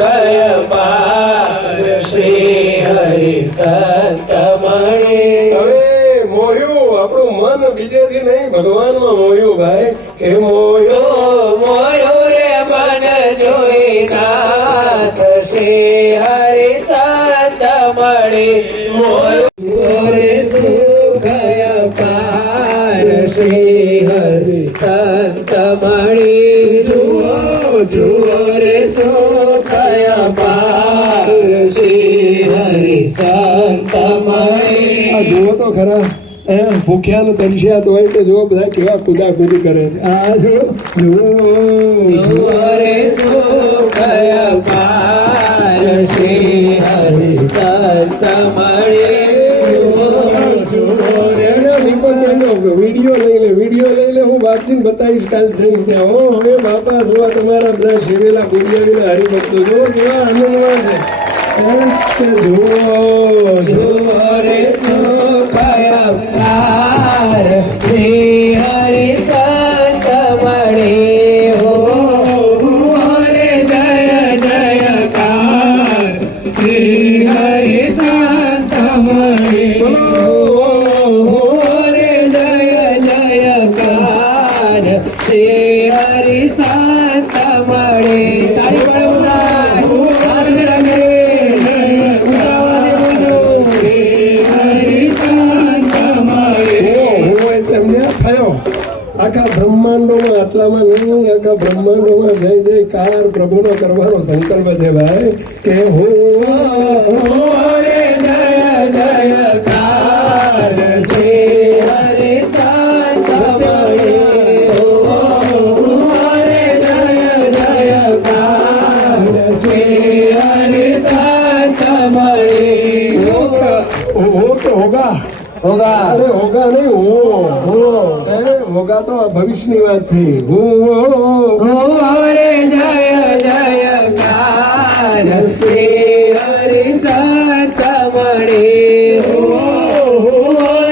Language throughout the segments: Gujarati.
ગયા પાર શ્રી હરિ સંત મણે. હવે મોહ્યું આપણું મન બીજેથી નહીં ભગવાનમાં મોહ્યું ભાઈ કે મોયો રે મન જોઈ નાથ શ્રી હરિ સંત મણે. મોયો રે સુખ અપાર શ્રી હરિ સંત મણે. જુઓ રે સુખ અપાર શ્રી હરિ સંત મણે. જુઓ તો ખરા ભૂખ્યા ને તરસ્યા તો હોય કે જો બધા કેવા કુદાકુદી કરે છે. આ જુઓ રે સુખ અપાર શ્રી હરિ સંત મણે. વિડીયો લઈ લે હું વાંચીને બતાવીશ કાલ જઈને ત્યાં. હો હવે બાપા જોવા તમારા બધા શિવેલા ગુડિયાવીને હરિભક્તો જુઓ કેવા આનંદમાં છે. જુઓ રે સુખ અપાર શ્રી હરિ સંત મણે. હો રે જય જયકાર શ્રી હરિ સંત મણે. રે જય જયકાર શ્રી હરિ સંત મણે. તાળી પડે આખા બ્રહ્માંડોમાં આટલામાં નહીં, આખા બ્રહ્માંડોમાં જય જયકાર પ્રભુનો કરવાનો સંકલ્પ છે ભાઈ કે રે જય જયકાર શ્રી હરિ સંત મણે. રે જય જયકાર શ્રી હરિ સંત મણે. હોગા હોગા અરે હોગા નહીં હોગા તો ભવિષ્યની વાત થઈ. રે જય જયકાર શ્રી હરિ સંત મણે.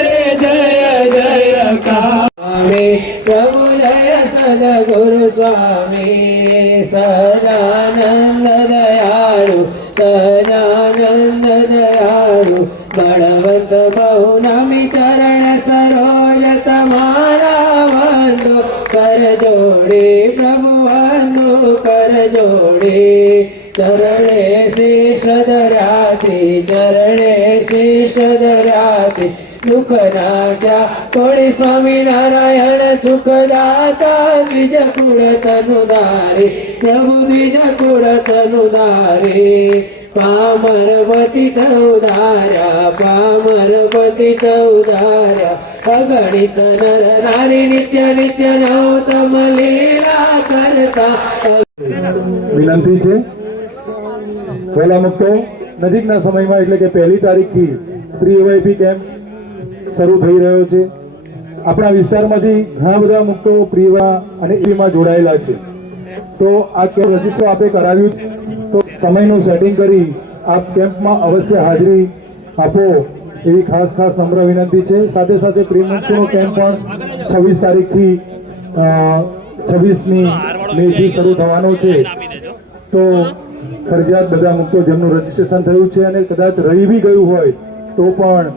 રે જય જયકાર પ્રભુ જય સદગુરુ સ્વામી સદાનંદ દયાળુ સદાનંદ દયાળુ બળવંત બહુ નમી ચરણ સરોજ તમારા વંદો કર જોડે પ્રભુ વંદો કર જોડે. ચરણે શીશ ધરાતી ચરણે શીશ ધરાતી દુઃખ નાખ્યા થોડી સ્વામિનારાયણ સુખદાતા દ્વિજ કુળ તનુધારી પ્રભુ દ્વિજ કુળ તનુધારી. પામર પતિત ઉધાર્યા પામર પતિત ઉધાર્યા અગણિત નર નારી નિત્ય નિત્ય નવતમ લીલા કરતા. વિનંતી છે વહેલા મુક્તો નજીકના સમયમાં એટલે કે 1 તારીખથી પ્રી એવાયપી કેમ્પ શરૂ થઈ રહ્યો છે. આપણા વિસ્તારમાંથી ઘણા બધા મુક્તો પ્રી અને એમાં જોડાયેલા છે. તો આ કેમ્પ રજીસ્ટર આપે કરાવ્યું તો સમયનું સેટિંગ કરી આપ કેમ્પમાં અવશ્ય હાજરી આપો એવી ખાસ નમ્ર વિનંતી છે. સાથે સાથે પ્રી મુક્તોનો કેમ્પ પણ 26 તારીખથી 26મી મેથી શરૂ થવાનો છે. તો ફરજિયાત બધા મુક્તો જેમનું રજીસ્ટ્રેશન થયું છે અને કદાચ રહી બી ગયું હોય તો પણ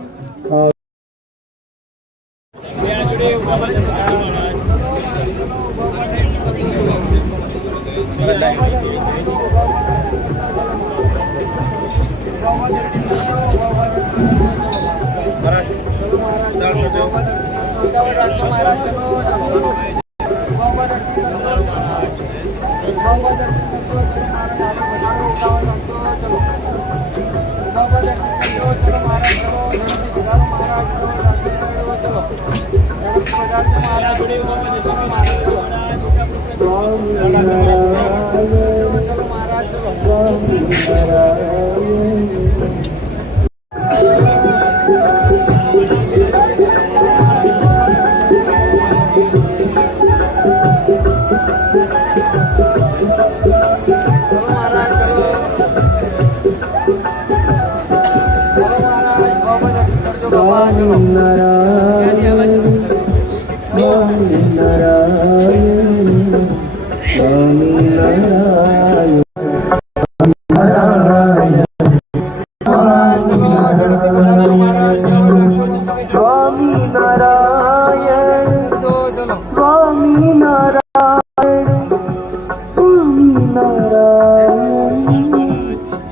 નારાયણ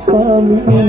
સ્વામી